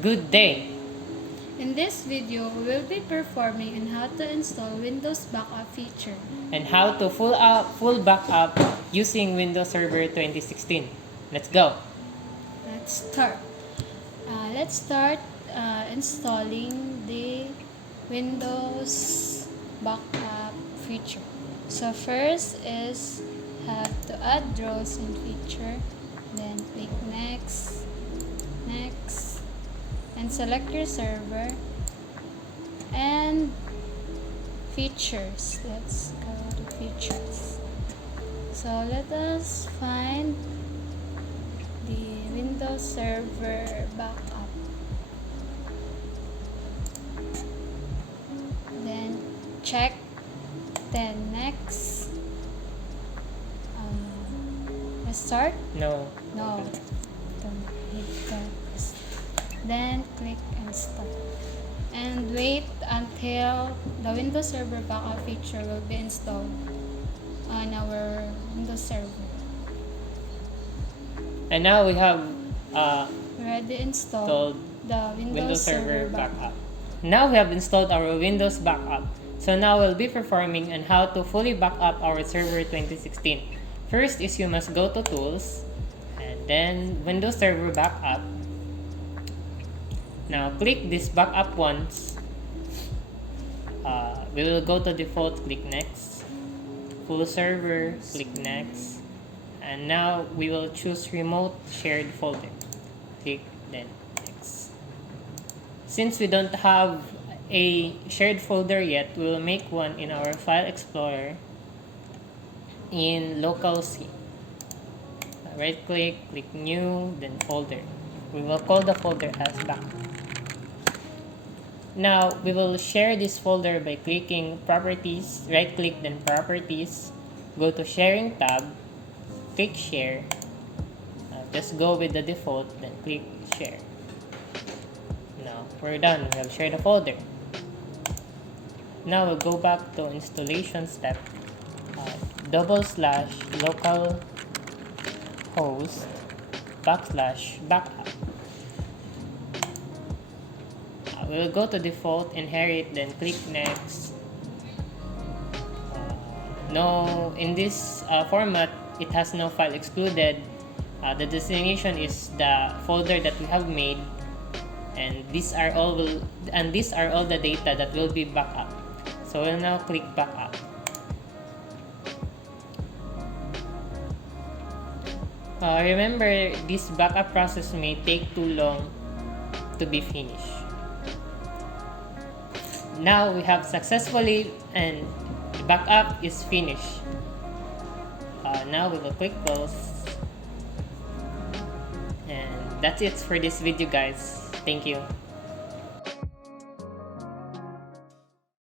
Good day! In this video, we will be performing on how to install Windows Backup feature. And how to full backup using Windows Server 2016. Let's go! Let's start installing the Windows Backup feature. So first is have to add roles and feature, then click next, and select your server and features. Let's go to features. So let us find the Windows Server Backup. Then check, then next. Restart? No. No. Don't hit that. Then click install. And wait until the Windows Server Backup feature will be installed on our Windows Server. And now we have Already installed the Windows Server Backup. Now we have installed our Windows Backup. So now we'll be performing on how to fully back up our Server 2016. First is you must go to Tools and then Windows Server Backup. Now click this backup once. We will go to default, click next. Full server, click next. And now we will choose remote shared folder. Click then next. Since we don't have a shared folder yet, we will make one in our File Explorer in local C. Right click, click new, then folder. We will call the folder as backup. Now we will share this folder by clicking properties, right click then properties, go to sharing tab, click share, just go with the default then click share. Now we're done, we have shared the folder. Now we'll go back to installation step, /local host /backup. We will go to default, inherit, then click next. No, in this format, it has no file excluded. The destination is the folder that we have made, and these are all the data that will be backed up. So we'll now click backup. Remember, this backup process may take too long to be finished. Now we have successfully, and the backup is finished. Now we will click close. And that's it for this video, guys. Thank you.